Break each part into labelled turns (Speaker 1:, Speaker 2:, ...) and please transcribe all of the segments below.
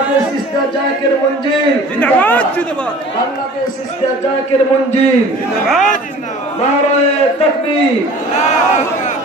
Speaker 1: বাংলাদেশ ইস্তা জাকের মঞ্জিল
Speaker 2: জিন্দাবাদ জিন্দাবাদ
Speaker 1: বাংলাদেশ ইস্তা জাকের মঞ্জিল
Speaker 2: জিন্দাবাদ জিন্দাবাদ
Speaker 1: নারায়ে তাকবীর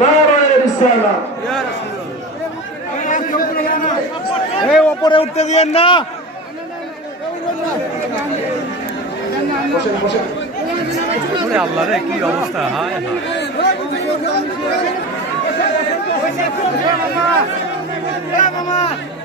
Speaker 1: নারায়ে রিসালাত
Speaker 2: এই ওপরে উঠতে দিয়েন না আল্লাহ রে কি অবস্থা হায় হায়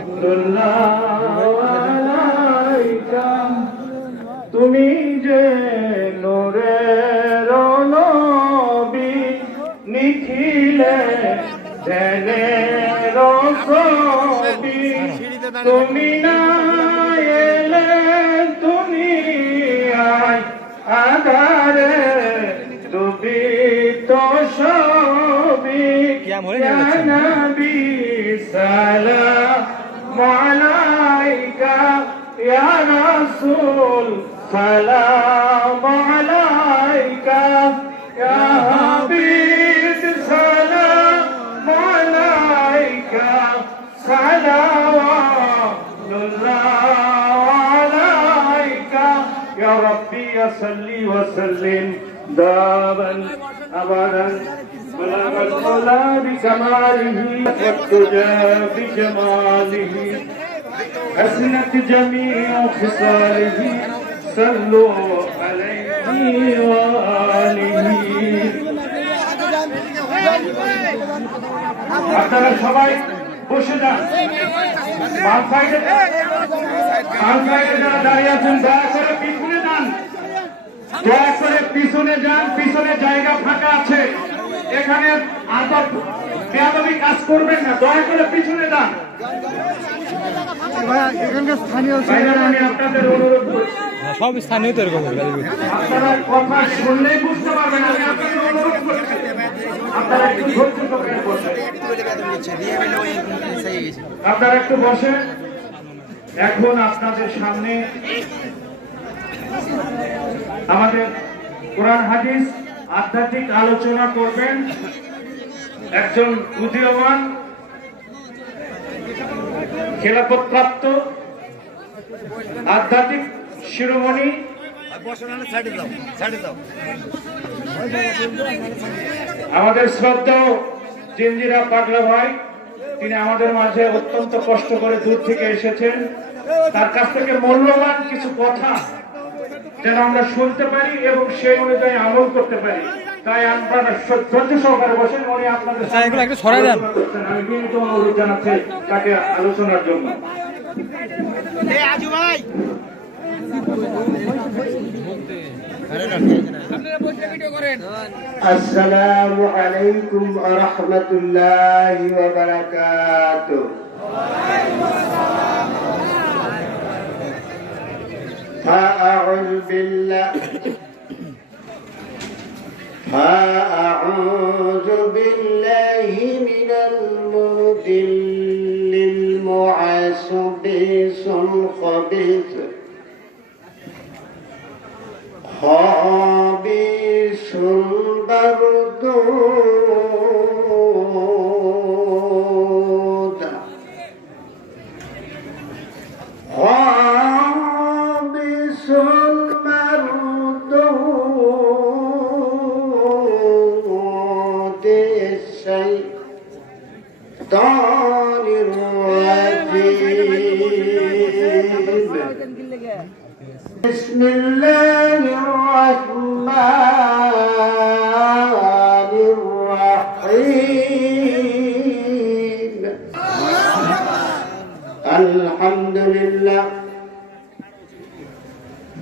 Speaker 3: عبد الله بك
Speaker 2: يا نبي سلام
Speaker 3: عليك يا رسول سلام عليك يا حبيب سلام عليك سلام الله عليك. يا ربي صلي وسلم دائما সাল্লিম দাবান আবাদান بلغ العلا بكماله والدجى بجماله حسنت جميع خصاله صلوا عليه وآله আপনারা সবাই বসে যান বাম সাইডে বাম সাইডে যারা দাঁড়িয়ে আছেন দয়া করে পিছনে যান দয়া করে পিছনে যান পিছনে জায়গা ফাঁকা আছে। এখানে আদব বেয়াদবি কাজ করবেন না দয়া করে পিছনে যান। আমি আপনাদের অনুরোধ করছি
Speaker 2: সব স্থানীয় তো এরকম
Speaker 3: আপনারা কথা শুনলেই বুঝতে পারবেন আমি আপনাদের অনুরোধ করছি। আপনারা একটু ধৈর্য ধরে বসেন। আপনারা একটু বসেন। এখন আপনাদের সামনে আমাদের কোরআন হাদিস আধ্যাত্মিক আলোচনা করবেন। একজন উদীয়মান খেলাফতপ্রাপ্ত আধ্যাত্মিক শিরোমণি। আমাদের শ্রদ্ধেয় জিঞ্জিরা পাগলা ভাই, তিনি আমাদের মাঝে অত্যন্ত কষ্ট করে দূর থেকে এসেছেন। তার কাছ থেকে মূল্যবান কিছু কথা যেন আমরা শুনতে পারি এবং সেই অনুযায়ী আমল করতে পারি তাই আপনারা ধৈর্য সহকারে বসেন উনি আপনাদের
Speaker 2: আচ্ছা, এগুলো একটু সরাই দেন।
Speaker 3: আলোচনা করছেন। আমি বিনীত অনুরোধ জানাচ্ছি তাকে আলোচনার জন্য
Speaker 4: السلام عليكم ورحمة الله وبركاته فأعوذ بالله فأعوذ بالله من المضل المعسبس الخبيث خابيس البردود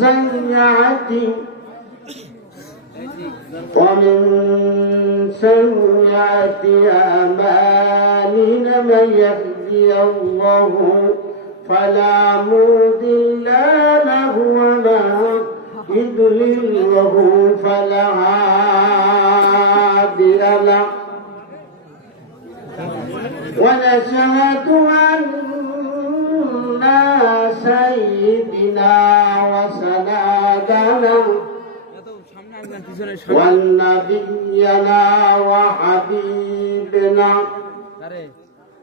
Speaker 4: سيئات ومن سيئات أعمالنا من يهدي الله. فلا مضل له وما يضلله فلا هادي له. ونشهد أن ونبينا وحبيبنا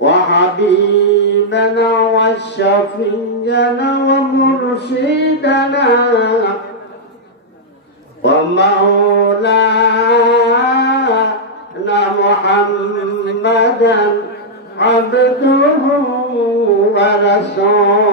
Speaker 4: وحبيبنا وشفينا ومرشدنا ومولانا محمدا عبده ورسوله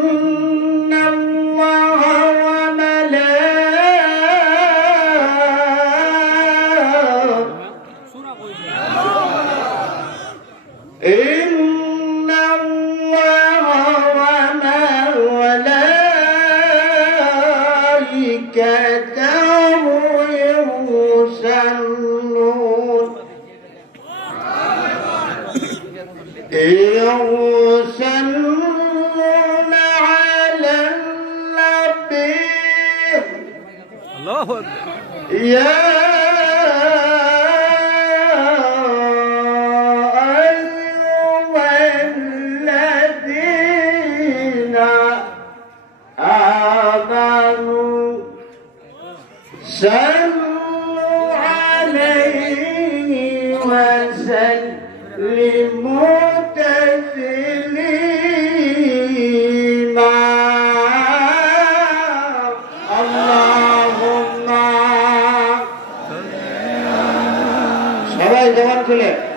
Speaker 2: আল্লাহু
Speaker 4: সবাই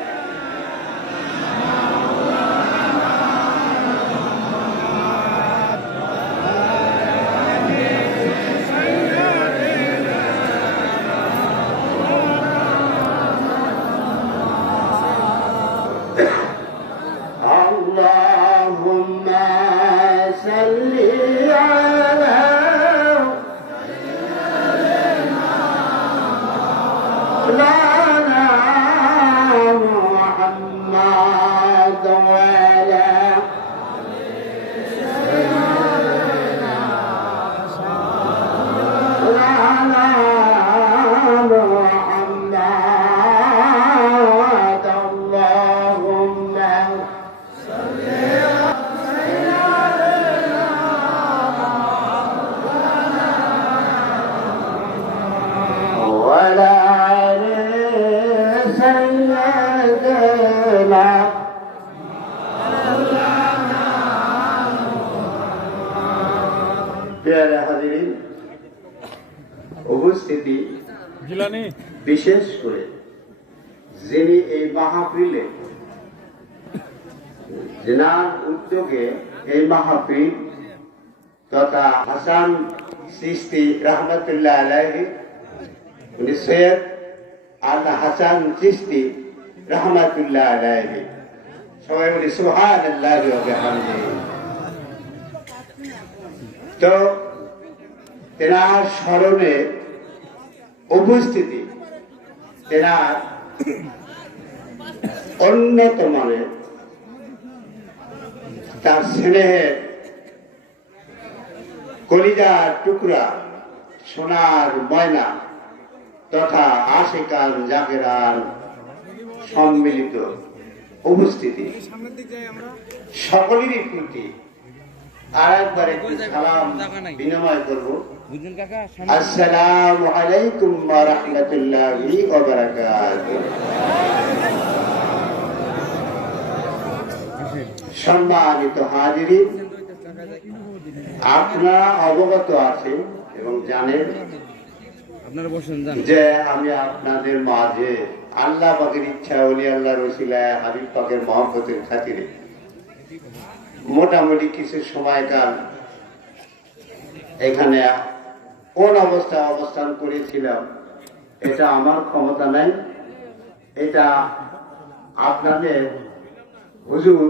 Speaker 4: বিশেষ করে যিনি এই মাহফিলে যেনার উদ্যোগে এই মাহফিল তথা হাসান সৃষ্টি রহমতুল্লাহ আলাইহি, উনি সৈয়দ আল হাসান চিস্তি রহমতুল্লাহ আলাইহি, সবাই বলি সুহান তো, তেনার স্মরণে উপস্থিতি তেনার মানের তার স্নেহের কলিজার টুকরা, সোনার ময়না তথা আশেকান জাগেরান সম্মিলিত উপস্থিতি। সকলেরই প্রতি আর একবার একটু সালাম বিনিময় করব। আসসালামু আলাইকুম ওয়া রাহমাতুল্লাহি ওয়া বারাকাতুহু। সম্মানিত হাজিরিন আপনারা অবগত আছেন এবং জানেন
Speaker 2: আপনারা বসেন
Speaker 4: যে আমি আপনাদের মাঝে আল্লাহ পাকের ইচ্ছা অলি আল্লাহ রসিলায় হাবিব পাকের মহব্বতের খাতিরে মোটামুটি কিছু সময়কাল এখানে কোন অবস্থায় অবস্থান করেছিলাম, এটা আমার ক্ষমতা নাই। এটা আপনাদের হুজুর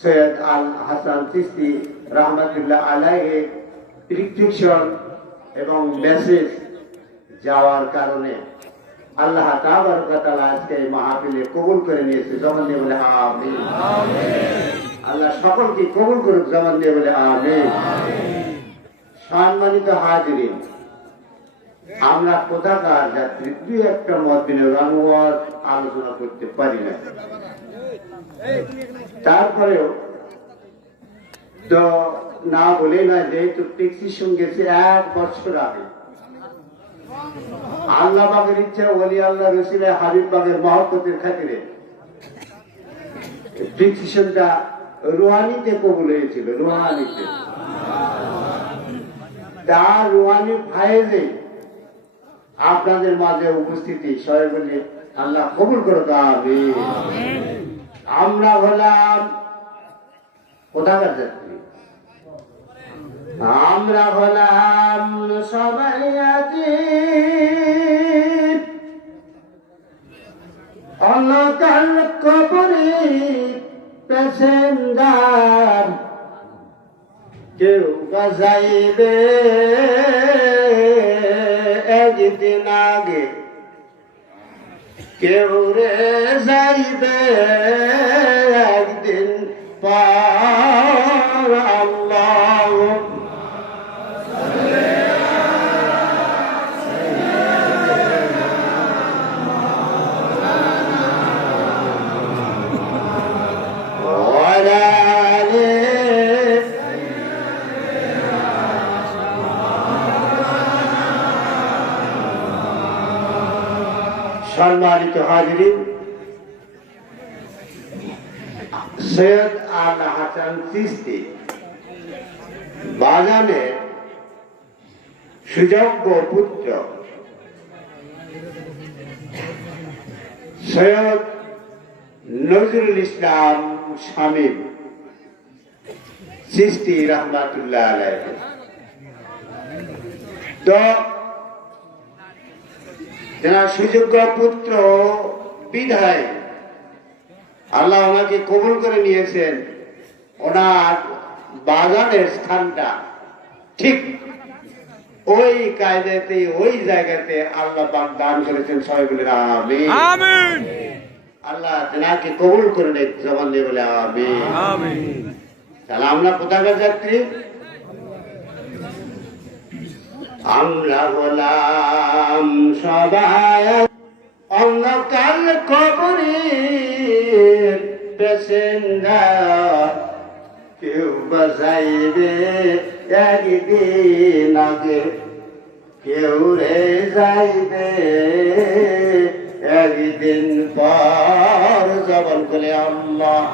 Speaker 4: সৈয়দ আল হাসান চিস্তি রহমতুল্লাহ আলাইয়ের প্রিসক্রিপশন এবং মেসেজ যাওয়ার কারণে আল্লাহ তাবারকাতালা আজকে এই মাহফিলে কবুল করে নিয়েছে। জমান বলে আল্লাহ সকলকে কবুল করুক জমান দিয়ে বলে, আমিন। সম্মানিত হাজিরিন, আমরা কোথাকার যাত্রী দুই একটা মত বিনিয়োগ আলোচনা করতে পারি না তারপরেও তো না বলে না যেহেতু ট্যাক্সির সঙ্গে এক বছর আগে। আল্লাহ বাগের ইচ্ছা, ওলি আল্লাহ রসিলে হাবিব বাগের মহব্বতের খাতিরে। ডিসিশনটা রুহানিতে কবুল হয়েছিল, রুহানিতে। তার রুহানি ফায়েজে আপনাদের মাঝে উপস্থিতি, সবাই বলে আল্লাহ কবুল করো আমি আমরা হলাম কোথাকার যাত্রী? আমরা হলাম সবাই অনকাল কবরে পেসেন্দার কেউ বাজাইবে একদিন আগে। কেউ রে যাইবে একদিন পার সম্মানিত হাজরিন, সৈয়দ আল হাসান চিস্তি বাগানের সুযোগ্য পুত্র সৈয়দ নজরুল ইসলাম শামীম সৃষ্টি রহমাতুল্লাহ তো তেনার সুযোগ্য পুত্র বিধায়। আল্লাহ ওনাকে কবুল করে নিয়েছেন। ওনার বাগানের স্থানটা ঠিক ওই কায়দাতে ওই জায়গাতে আল্লাহ পাক দান করেছেন। সবাই বলে আমিন। আল্লাহ তেনাকে কবুল করে নেই জবান দিয়ে বলে
Speaker 2: আমিন।
Speaker 4: তাহলে আমরা কোথাকার যাত্রী? আমরা হলাম সবাই অন্ধকার কবরে পেসেন্ডার কেউ বাসাইবে একদিন আগে। কেউ রে যাইবে একদিন পর জবন করে আল্লাহ